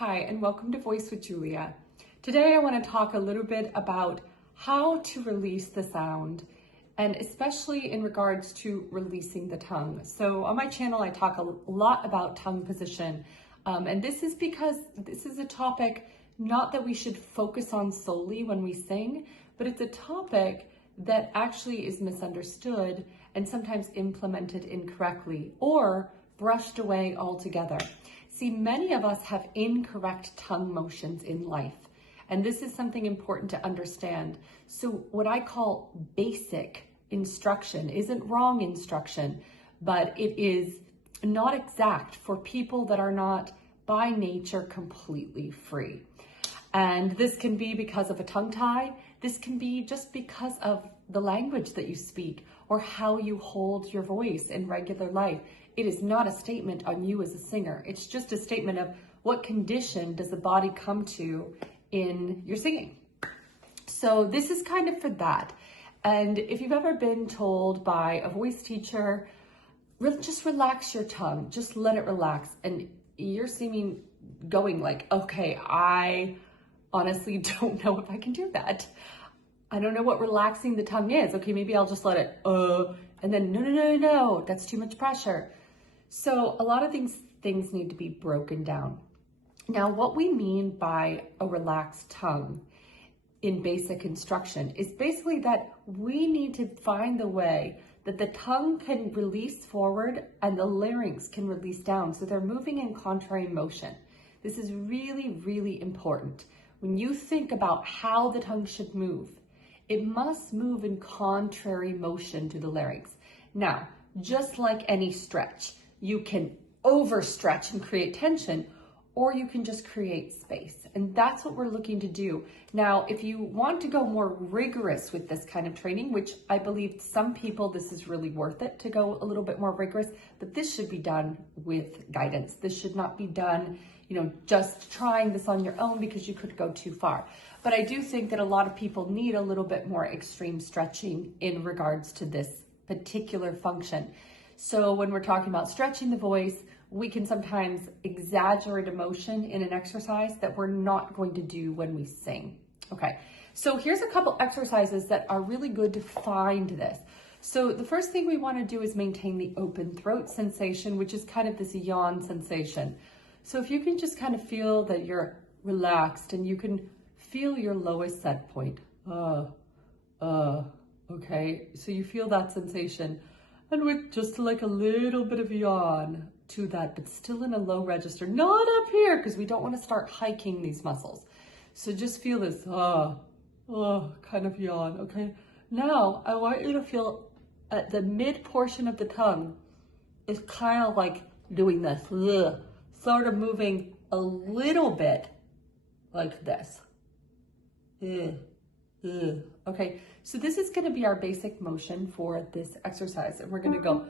Hi, and welcome to Voice with Julia. Today I want to talk a little bit about how to release the sound, and especially in regards to releasing the tongue. So on my channel, I talk a lot about tongue position, and this is because this is a topic not that we should focus on solely when we sing, but it's a topic that actually is misunderstood and sometimes implemented incorrectly or brushed away altogether. See, many of us have incorrect tongue motions in life, and this is something important to understand. So what I call basic instruction isn't wrong instruction, but it is not exact for people that are not by nature completely free. And this can be because of a tongue tie. This can be just because of the language that you speak or how you hold your voice in regular life. It is not a statement on you as a singer. It's just a statement of what condition does the body come to in your singing. So this is kind of for that. And if you've ever been told by a voice teacher, just relax your tongue, just let it relax. And you're seeming going like, okay, I honestly don't know if I can do that. I don't know what relaxing the tongue is. Okay, maybe I'll just let it, and then no, that's too much pressure. So a lot of things need to be broken down. Now, what we mean by a relaxed tongue in basic instruction is basically that we need to find the way that the tongue can release forward and the larynx can release down. So they're moving in contrary motion. This is really, really important. When you think about how the tongue should move, it must move in contrary motion to the larynx. Now, just like any stretch, you can overstretch and create tension, or you can just create space. And that's what we're looking to do. Now, if you want to go more rigorous with this kind of training, which I believe some people, this is really worth it to go a little bit more rigorous, but this should be done with guidance. This should not be done, just trying this on your own because you could go too far. But I do think that a lot of people need a little bit more extreme stretching in regards to this particular function. So when we're talking about stretching the voice, we can sometimes exaggerate emotion in an exercise that we're not going to do when we sing. Okay, so here's a couple exercises that are really good to find this. So the first thing we want to do is maintain the open throat sensation, which is kind of this yawn sensation. So if you can just kind of feel that you're relaxed and you can feel your lowest set point. Okay, so you feel that sensation. And with just like a little bit of yawn to that, but still in a low register, not up here, because we don't want to start hiking these muscles. So just feel this, kind of yawn, okay? Now, I want you to feel at the mid portion of the tongue is kind of like doing this, sort of moving a little bit like this. Okay, so this is going to be our basic motion for this exercise, and we're going to go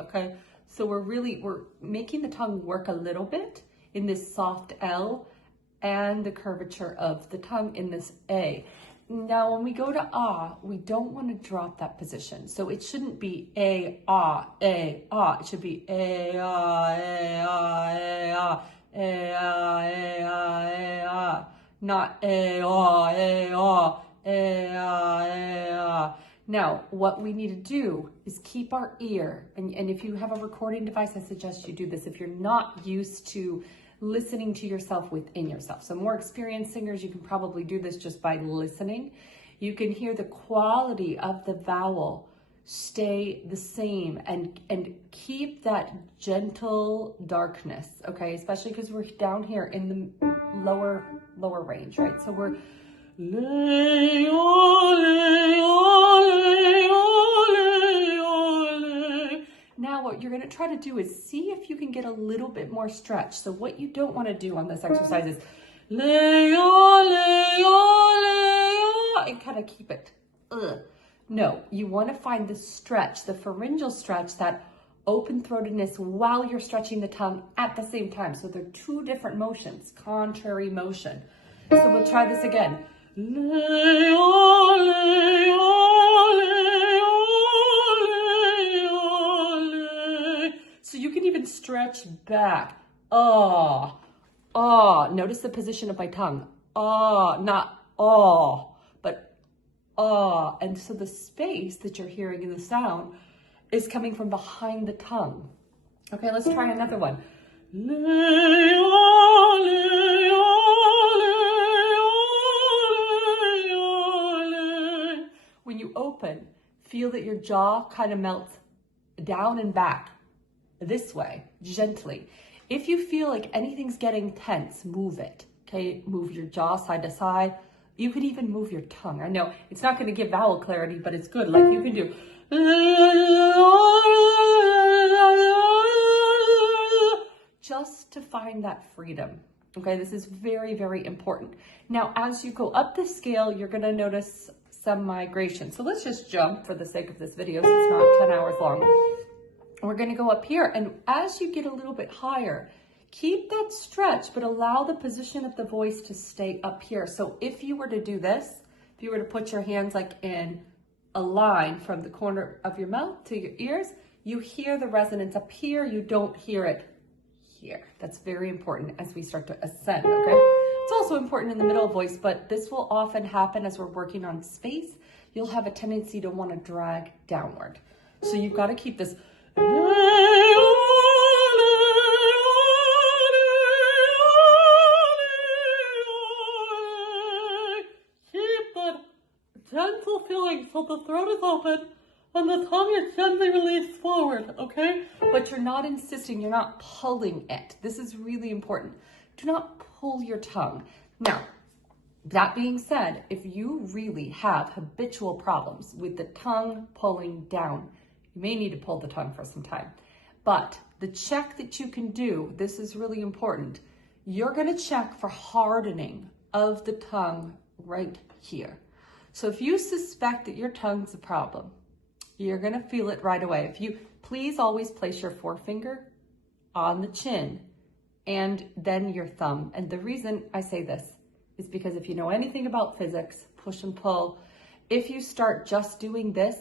okay, so we're making the tongue work a little bit in this soft L and the curvature of the tongue in this A. Now, when we go to ah, we don't want to drop that position. So it shouldn't be a, ah. It should be a, ah, a, ah, a, ah, a, ah, a, ah, a, ah. Not a, ah, a, ah, a, ah, a, ah. Now, what we need to do is keep our ear, and if you have a recording device, I suggest you do this if you're not used to listening to yourself within yourself. So more experienced singers, you can probably do this just by listening. You can hear the quality of the vowel stay the same and keep that gentle darkness, okay? Especially because we're down here in the lower range, right? So we're now what you're going to try to do is see if you can get a little bit more stretch. So what you don't want to do on this exercise is and kind of keep it. No, you want to find the stretch, the pharyngeal stretch, that open-throatedness while you're stretching the tongue at the same time. So they're two different motions, contrary motion. So we'll try this again. stretch back. Ah, ah. Notice the position of my tongue. Ah, not ah, but ah. And so the space that you're hearing in the sound is coming from behind the tongue. Okay, let's try another one. When you open, feel that your jaw kind of melts down and back this way, gently. If you feel like anything's getting tense, move it. Okay, move your jaw side to side. You could even move your tongue. I know it's not going to give vowel clarity, but it's good. Like you can do. Just to find that freedom. Okay, this is very, very important. Now, as you go up the scale, you're going to notice some migration. So let's just jump for the sake of this video. So it's not 10 hours long. We're going to go up here. And as you get a little bit higher, keep that stretch, but allow the position of the voice to stay up here. So if you were to do this, if you were to put your hands like in a line from the corner of your mouth to your ears, you hear the resonance up here. You don't hear it here. That's very important as we start to ascend, okay? It's also important in the middle voice, but this will often happen as we're working on space. You'll have a tendency to want to drag downward. So you've got to keep this. Keep that gentle feeling so the throat is open and the tongue is gently released forward, okay? But you're not insisting, you're not pulling it. This is really important. Do not pull your tongue. Now, that being said, if you really have habitual problems with the tongue pulling down, you may need to pull the tongue for some time. But the check that you can do, this is really important. You're going to check for hardening of the tongue right here. So if you suspect that your tongue's a problem, you're going to feel it right away. If you please always place your forefinger on the chin and then your thumb. And the reason I say this is because if you know anything about physics, push and pull, if you start just doing this,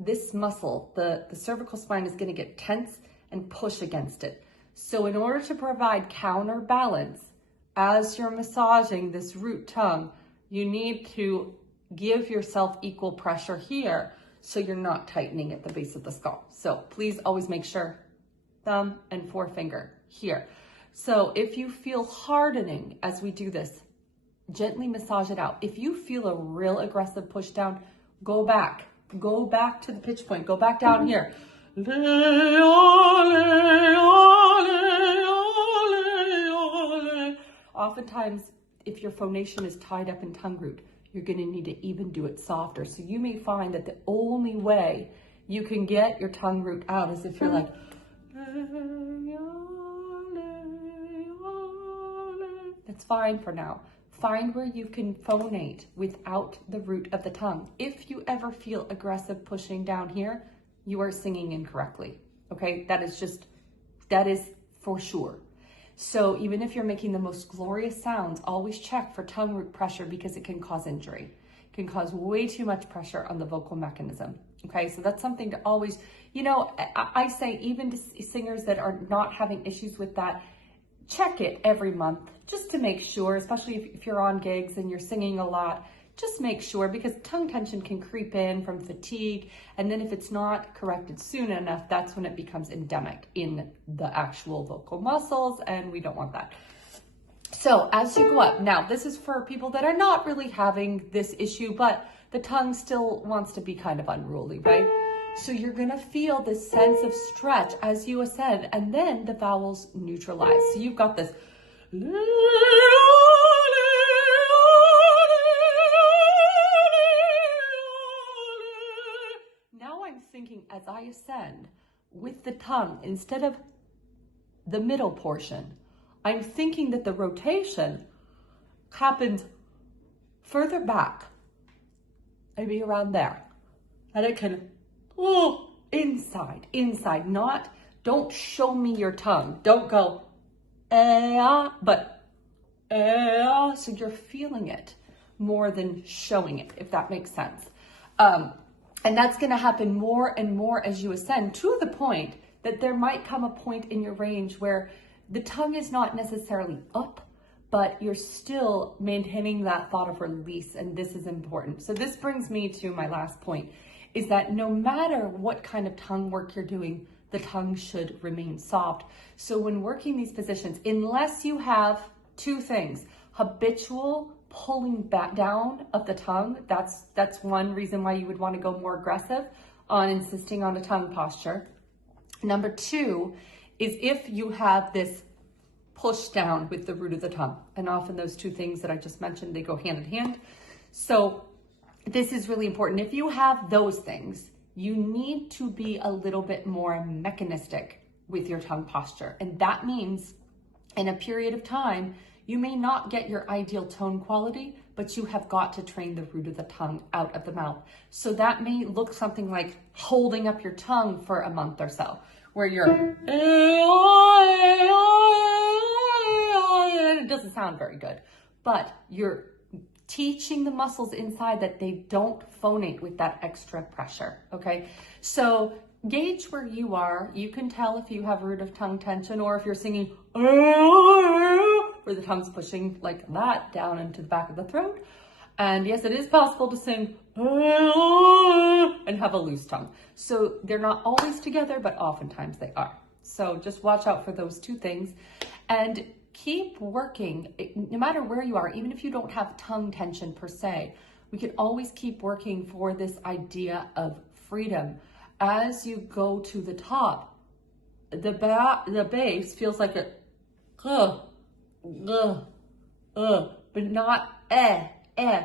this muscle, the cervical spine is going to get tense and push against it. So in order to provide counterbalance as you're massaging this root tongue, you need to give yourself equal pressure here so you're not tightening at the base of the skull. So please always make sure thumb and forefinger here. So if you feel hardening as we do this, gently massage it out. If you feel a real aggressive push down, go back to the pitch point, go back down here. Oftentimes, if your phonation is tied up in tongue root, you're going to need to even do it softer. So you may find that the only way you can get your tongue root out is if you're like, that's fine for now. Find where you can phonate without the root of the tongue. If you ever feel aggressive pushing down here, you are singing incorrectly. Okay, that is for sure. So even if you're making the most glorious sounds, always check for tongue root pressure because it can cause injury. It can cause way too much pressure on the vocal mechanism. Okay, so that's something to always, you know, I say even to singers that are not having issues with that, check it every month just to make sure, especially if you're on gigs and you're singing a lot, just make sure because tongue tension can creep in from fatigue. And then if it's not corrected soon enough, that's when it becomes endemic in the actual vocal muscles and we don't want that. So as you go up, now this is for people that are not really having this issue, but the tongue still wants to be kind of unruly, right? So you're gonna feel this sense of stretch as you ascend and then the vowels neutralize. So you've got this. Now I'm thinking as I ascend with the tongue, instead of the middle portion, I'm thinking that the rotation happens further back, maybe around there. And it can, inside, not, don't show me your tongue. Don't go, but, so you're feeling it more than showing it, if that makes sense. And that's going to happen more and more as you ascend to the point that there might come a point in your range where the tongue is not necessarily up, but you're still maintaining that thought of release, and this is important. So this brings me to my last point, is that no matter what kind of tongue work you're doing, the tongue should remain soft. So when working these positions, unless you have two things, habitual pulling back down of the tongue, that's one reason why you would want to go more aggressive on insisting on a tongue posture. Number two is if you have this push down with the root of the tongue. And often those two things that I just mentioned, they go hand in hand. So this is really important. If you have those things, you need to be a little bit more mechanistic with your tongue posture. And that means in a period of time, you may not get your ideal tone quality, but you have got to train the root of the tongue out of the mouth. So that may look something like holding up your tongue for a month or so, where you're, it doesn't sound very good, but you're teaching the muscles inside that they don't phonate with that extra pressure, okay? So gauge where you are. You can tell if you have root of tongue tension or if you're singing where the tongue's pushing like that down into the back of the throat. And yes, it is possible to sing and have a loose tongue. So they're not always together, but oftentimes they are. So just watch out for those two things and keep working, no matter where you are, even if you don't have tongue tension per se, we can always keep working for this idea of freedom. As you go to the top, the bass feels like a but not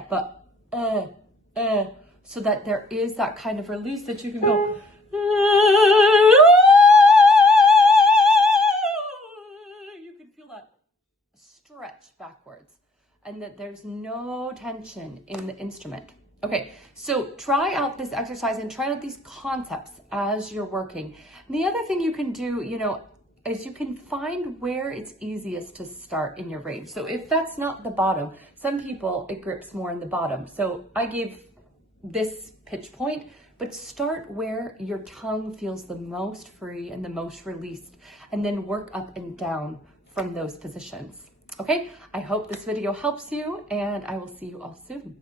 but so that there is that kind of release that you can go stretch backwards and that there's no tension in the instrument. Okay, so try out this exercise and try out these concepts as you're working. And the other thing you can do, is you can find where it's easiest to start in your range. So if that's not the bottom, some people, it grips more in the bottom. So I gave this pitch point, but start where your tongue feels the most free and the most released, and then work up and down from those positions. Okay, I hope this video helps you, and I will see you all soon.